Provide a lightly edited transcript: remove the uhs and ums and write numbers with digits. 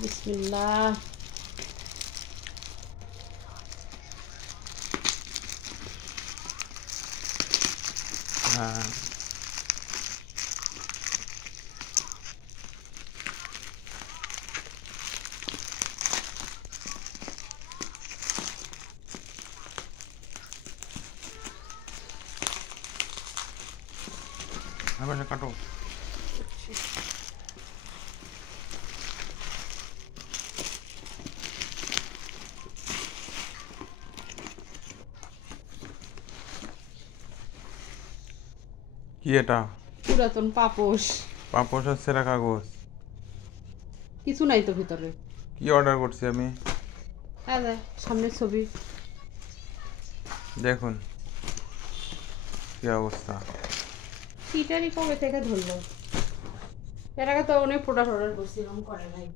বিসমিল্লাহ। হ্যাঁ আবার কাটো। কি এটা? পুরাতন পাপোশ। পাপোশ আর ছেঁড়া কাগজ। কিছু নাই তো ভিতরে। কি অর্ডার করছি আমি? হ্যাঁ দেখ সামনের ছবি। দেখুন কি অবস্থা। সিটারই কবে থেকে ধরলো? এর আগে তো অনেক প্রোডাক্ট অর্ডার করছিলাম, করে নাই।